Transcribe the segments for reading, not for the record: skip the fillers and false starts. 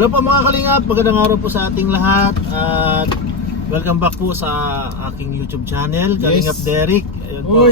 Hello po mga kalingap, magandang araw po sa ating lahat at welcome back po sa aking YouTube channel, Kalingap Derek. Ayun po.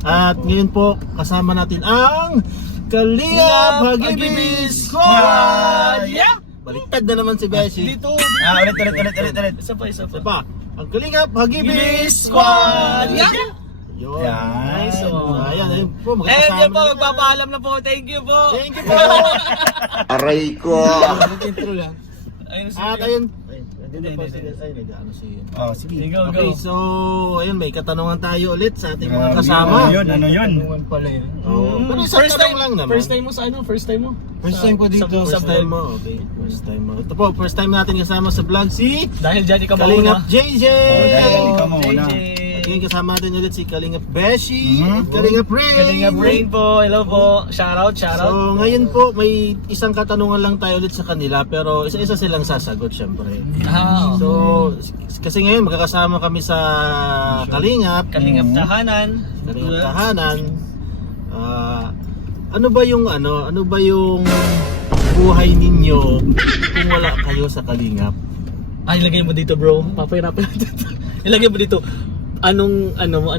At ngayon po kasama natin ang Kalingap Hagibis Squad! Yeah! Baliktad na naman si Beshi. Dito. Ulit. Isa Isa pa. Ang Kalingap Hagibis Squad! Yeah! Yun. Nice. Ayun po. Yan po, magpapaalam na po. Thank you po. Thank you po. Aray ko! Intro lang. Ayun, At ayun. Hindi. Ay, nag-ano si Oh, sige. Go. Okay, so ayun, may katanungan tayo ulit sa ating mga kasama. Ano yun? Oo. Pero isang tanong lang naman. First time mo sa ano? First time mo? First time ko dito. Sa First time mo. Okay, first time mo. Ito po, first time natin kasama sa vlog si Dahil dyan ikaw Kalingap JJ. ikaw mauna. Ngayon kasama natin ulit si Kalingap Beshi at Kalingap Rain. Kalingap Rain po. Hello po. Shoutout. So ngayon po, may isang katanungan lang tayo ulit sa kanila pero isa-isa silang sasagot syempre. So, kasi ngayon magkakasama kami sa Kalingap. Kalingap tahanan. Kalingap tahanan. Ano ba yung buhay ninyo kung wala kayo sa Kalingap? Ay, ilagay mo dito, bro. Papahirapan natin. Ilagay mo dito. Anong buhay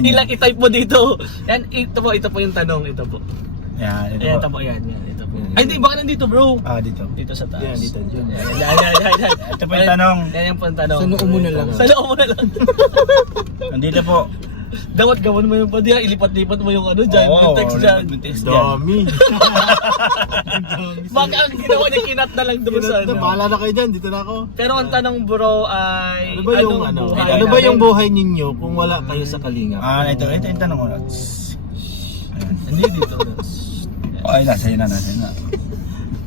niyo? i-type mo dito. Yan, ito po yung tanong. Ito po. Yan, ito Ayan, po. ito po. Ay, hindi, baka nandito, bro. Dito. Dito sa taas. Yan, dito. Yan. Ito po yung tanong. Yan po yung tanong. Sa noo mo na lang. Sa noo mo na lang. Nandito po. Dawat gawin mo yung padi, ilipat-lipat mo yung ano dyan, yung text dyan. Dami. Baka ang ginawa niya, kinat na lang doon sa ano. Bahala na kayo dyan, dito na ako. Pero ang tanong, bro, ay Ano ba yung buhay ninyo kung wala kayo sa Kalingap? Ito yung tanong ko. Hindi dito. Okay, nasa na.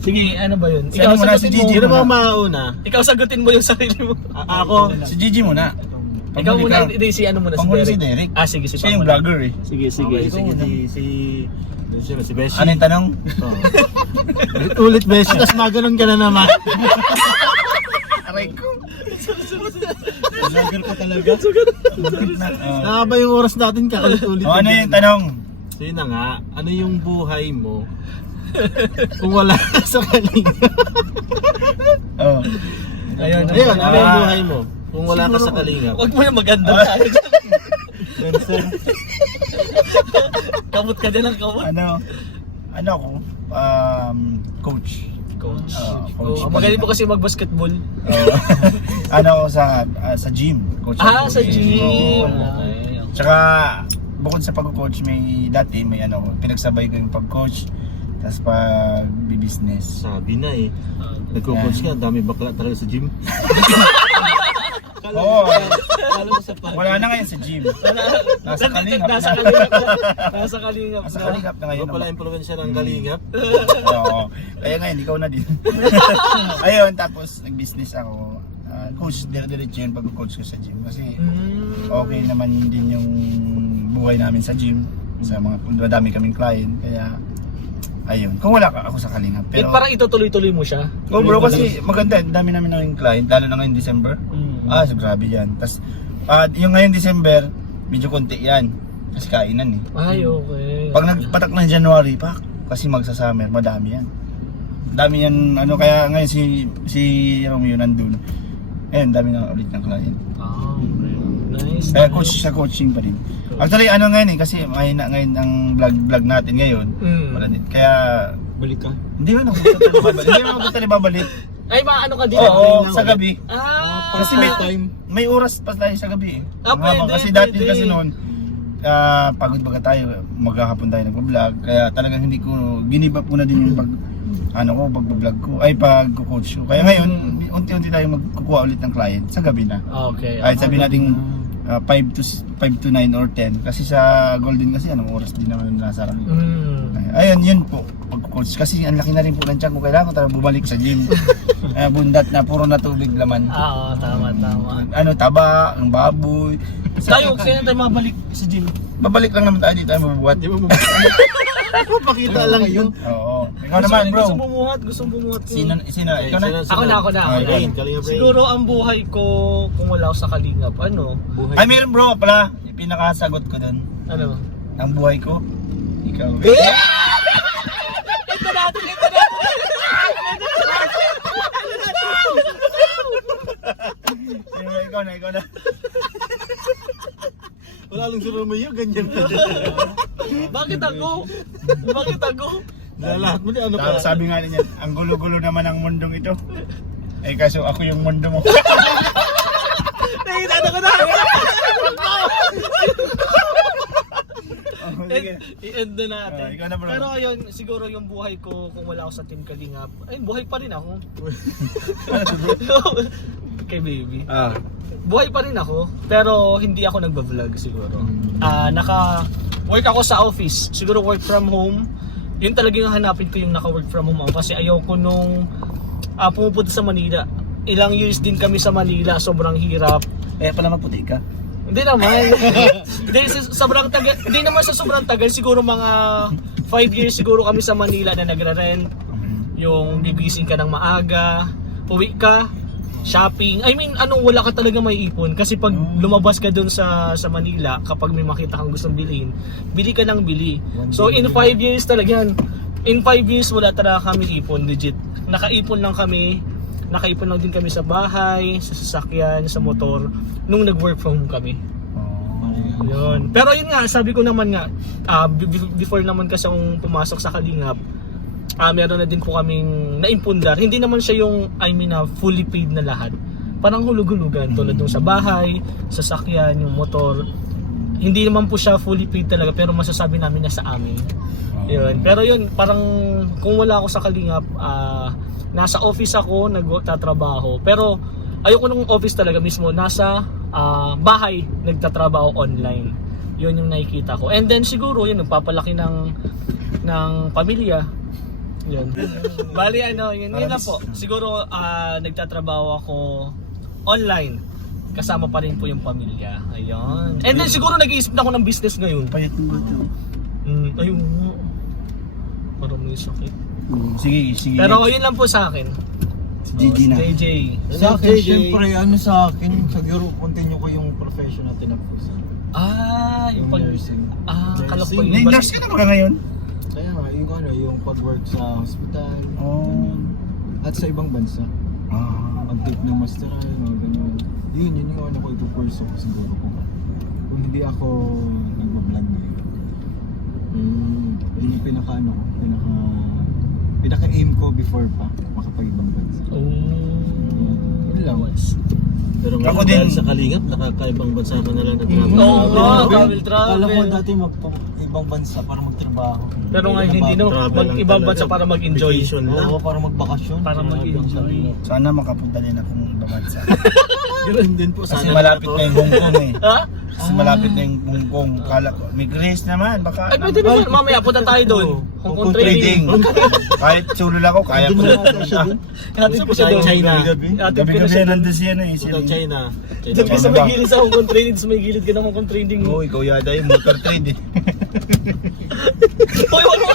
Sige, ano ba yun? Sino muna, si Gigi? Sino ba mauna? Ikaw sagutin mo yung sarili mo. Ako. Si Gigi muna. Ikaw muna, hindi si ano muna, Pamuli si Derek. Sige, si Siya yung Pamula. vlogger eh. Sige. Si Beshi. Ano yung tanong? Ulit Beshi, tapos maganon ka na naman. Aray ko. Vlogger ka talaga. Nakaba yung oras natin kakalit-ulit. Ano yung tanong? So yun na nga, ano yung buhay mo kung wala ka sa Kalingap? Ayun, Ayun, ano yung buhay mo kung wala ka sa Kalingap? Huwag mo na maganda tayo dyan. Kamot ka din ang kamot. Ano ako? Coach. Coach. Coach. Magaling po kasi mag-basketball. Ano ako sa gym. Coach Sa gym. Okay. Tsaka bukod sa pag-coach, may pinagsabay ko yung pag-coach tapos pag-business. Sabi na eh, nagko-coach ka, dami bakla talaga sa gym. Oo. Wala na ngayon sa gym. Nasa Kalingap. Nasa Kalingap. Nasa Kalingap na ngayon. Ikaw pala impluwensya ng Kalingap. Oo. Kaya ngayon, ikaw na din. Ayun, tapos nag-business ako. Coach, dire-diretso yun pag-coach ko sa gym. Kasi okay naman din yung buhay namin sa gym. Sa mga madami kaming client. Kaya, ayun. Kung wala ka ako sa Kalingap. Pero parang itutuloy-tuloy mo siya. bro, kasi maganda. Dami namin ng client. Lalo na ngayong December. So grabe yan. Tapos, yung ngayong December, medyo konti yan. Kasi kainan eh. Ay, okay. Pag nagpatak ng January, kasi magsa-summer, madami yan. Dami yan, kaya ngayon si Romeo nandun. Ayun, dami na ulit ng client. Nice. Kaya coaching pa rin. Actually, ngayon eh, kasi mahina ngayon ang vlog natin ngayon. Wala din. Kaya, Balik ka. hindi mo na babalik. Ay, maano ka din? Oo, sa gabi. Kasi may time. May oras pa tayo sa gabi eh. Pwede, Kasi dati pwede. kasi noon, pagod baga tayo, maghahapon tayo nag-vlog. Kaya talagang hindi ko, ginibap ko na din yung pag-vlog ko, pag-coach ko. Kaya ngayon, unti-unti tayo magkukuha ulit ng client sa gabi na. Okay. Kahit sabi natin 5 to 9 or 10. Kasi sa Golden kasi anong oras din naman nasara. Ayun, yun po. Pag-coach. Kasi ang laki na rin po ng tiyan ko. Kailangan ko talaga bumalik sa gym. Bundat na, puro na tubig laman. Oo, tama. Taba, ang baboy. Tayo, kaya tayo mabalik sa gym. Babalik lang naman tayo dito, ay mabubuhat. Di mo pakita lang yun. Oo. Ikaw naman, bro. Gustong bumuhat ko. Sino? Ikaw na? Ako na. Okay. Kalingap Rain. Siguro ang buhay ko kung wala ako sa Kalingap, Buhay. Ay, meron bro pala. Yung pinakasagot ko dun. Ano? Ang buhay ko, ikaw. Ito natin! Ikaw na. Wala lang si Romeo, ganyan ka. Bakit ako? Lahat mo ano Tapos pa? sabi nga niya, ang gulo-gulo naman ang mundong ito. Eh kaso ako yung mundo mo. Nakita ko na! Oh, sige. I-end na natin. Ikaw na, bro. Pero ayun, siguro yung buhay ko kung wala ako sa Team Kalingap, ayun, buhay pa rin ako. Kay baby. Buhay pa rin ako, pero hindi ako nagba-vlog siguro. Naka-work ako sa office, siguro work from home. Yun talaga yung hanapin ko, yung naka-work from home ako kasi ayaw ko nung pumupunta sa Manila. Ilang years din kami sa Manila, sobrang hirap. Pala maputi ka. Hindi naman. Hindi naman sa sobrang tagal, siguro mga 5 years siguro kami sa Manila na nagre-rent. Yung gigising ka ng maaga, uwi ka, shopping. I mean, wala ka talaga may ipon kasi pag lumabas ka dun sa Manila, kapag may makita kang gustong bilhin, bili ka ng bili. So in 5 years talaga yan. In 5 years wala talaga kami ipon, legit. Nakaipon lang din kami sa bahay, sa sasakyan, sa motor nung nag-work from home kami. Yun. Pero yun nga, sabi ko naman nga, before naman kasi akong pumasok sa Kalingap, meron na din po kaming naimpundar. Hindi naman siya yung, fully paid na lahat. Parang hulug-hulugan, tulad nung sa bahay, sasakyan, yung motor. Hindi naman po siya fully paid talaga, pero masasabi namin na sa amin. Yun. Pero yun, parang kung wala ako sa Kalingap, nasa office ako, nagtatrabaho. Pero ayoko nung office talaga mismo, nasa bahay, nagtatrabaho online. Yun yung nakikita ko. And then siguro, yun, nagpapalaki ng pamilya. Yun. Bali, yun lang po. Siguro, nagtatrabaho ako online. Kasama pa rin po yung pamilya. Ayun. And then siguro nag-iisip na ako ng business ngayon. Payat mo ba ito? Ayun mo. Parang may sakit. Sige. Pero yun lang po sa akin. JJ na. JJ. Sa akin, JJ. syempre, sa akin, siguro continue ko yung profession na tinapusan. Yung pag... nursing. Kala ko May nurse ka na ba ngayon? Kaya nga, yung pag-work sa hospital, Oh. at sa ibang bansa. Pag-take ng masteral, mga ganyan. Yun yung ko ipupurso ko siguro ko. Kung hindi ako nagbablog ngayon. Yun yung pinaka-aim ko before pa, makapag-ibang bansa. Yun lang. Pero Ako ngayon din. dahil sa Kalingap, nakakaibang bansa ka na lang nagtrabaho. Travel. Alam mo dati ibang bansa para magtrabaho. Pero ngayon hindi no, Travel lang mag-ibang talaga. bansa para mag-enjoy. Vacation lang. Oo, para magbakasyon. Para mag-enjoy. Sana makapunta din akong ibang bansa. Yun din po. Kasi sana malapit ako. na yung Hong Kong eh. Ha? Kasi malapit na yung Hong Kong. Kala ko, may grace naman. Baka Ay, pwede naman. Mamaya punta tayo doon. Hong Kong trading. Kahit solo lang ako, kaya ko na. Hatid ko siya Sa doon. China. Hatid ko na Gabi-gabi siya na doon. nandun siya na eh. Punta China. Doon ka sa may gilid sa Hong Kong trading. Sa may gilid ka ng Hong Kong trading. Oo, ikaw yata yung motor trade eh. Hoy, wag mo.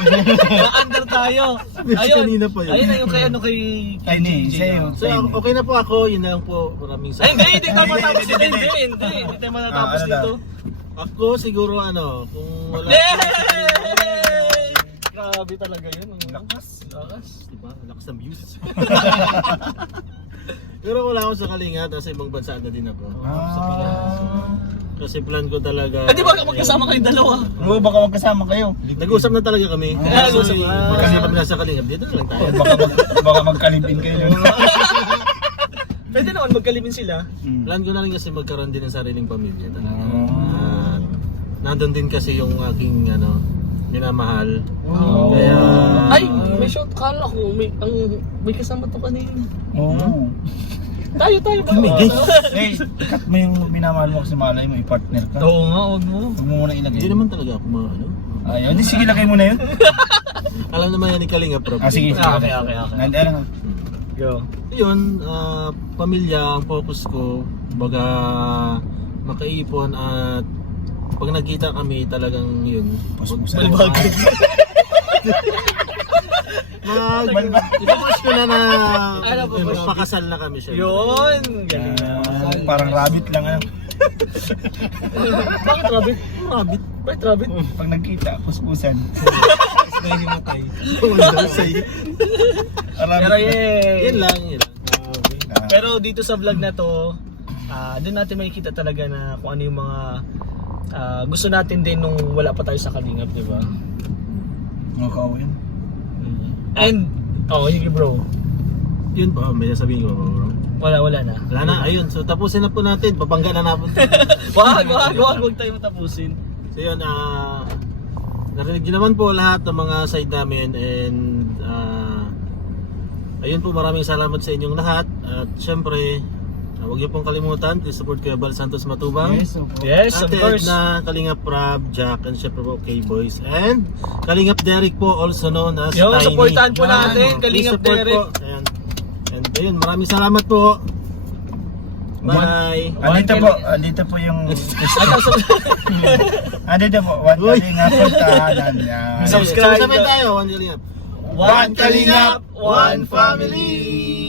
Na-under tayo. Kanina pa yun. Ayun na yung kay Ay, hindi. Siya yung... So okay na po ako, yun na lang po. Maraming Ay, salamat. hindi tayo matapos dito. Hindi tayo matapos dito. Ako siguro kung wala. Yay! Grabe talaga yun. Lakas. Diba? Lakas ng views. Pero wala ako sa Kalinga, nasa ibang bansa na din ako. Kasi plan ko talaga. Di ba magkasama kayong dalawa? Oo, baka magkasama kayo. Nag-usap na talaga kami. Nag-usap na. Kasi kami nasa Kalinga, dito na lang tayo. Baka magkalimpin kayo. Pwede naman magkalipin sila. Plan ko na rin kasi magkaroon din ng sariling pamilya talaga. At nandun din kasi yung aking minamahal. Kaya Ay, may shot kala ko. May kasama to kanina. Oo. Tayo ba? Hey, cut mo yung minamahal mo kasi malay mo, i-partner ka. Oo nga, huwag mo. Huwag mo muna ilagay. hindi naman talaga ako Ayun, di sige lagay mo na yun. Alam naman yan ni Kalinga Prof. Sige. Okay. Nandun. Go. Yun, pamilya ang focus ko. Baga makaipon at pag nagkita kami talagang yun. Balbagin. Ipapas ko na Ano po, pakasal na kami siya. Yun. Galing na. Parang rabbit lang ano. Bakit rabbit? Rabbit. Bakit rabbit? Pag nagkita, puspusan. Tapos na himatay. Pero Yan lang, yan lang. Pero dito sa vlog na to, doon natin makikita talaga na kung ano yung mga gusto natin din nung wala pa tayo sa Kalingap, di ba? Oo, yun. And, sige bro. Yun po, may sasabihin ko bro. Wala na. Wala na, ayun. So tapusin na po natin. Babangga na natin. Wag tayo matapusin. So yun, narinig nyo naman po lahat ng mga side namin and ayun po, maraming salamat sa inyong lahat at syempre huwag niyo pong kalimutan, please support Kuya Bal Santos Matubang. Yes, of Ate course. Edna, Kalingap Rob, Jack, and syempre po K-Boys and Kalingap Derek po, also known as Yo, Tiny. supportahan po natin, Please Kalingap support Derek. po. Ayan. And ayun, maraming salamat po. Bye. Andito po yung... Andito po, one Kalingap po tahanan. Subscribe. Sabay tayo, One Kalingap. One Kalingap, one family.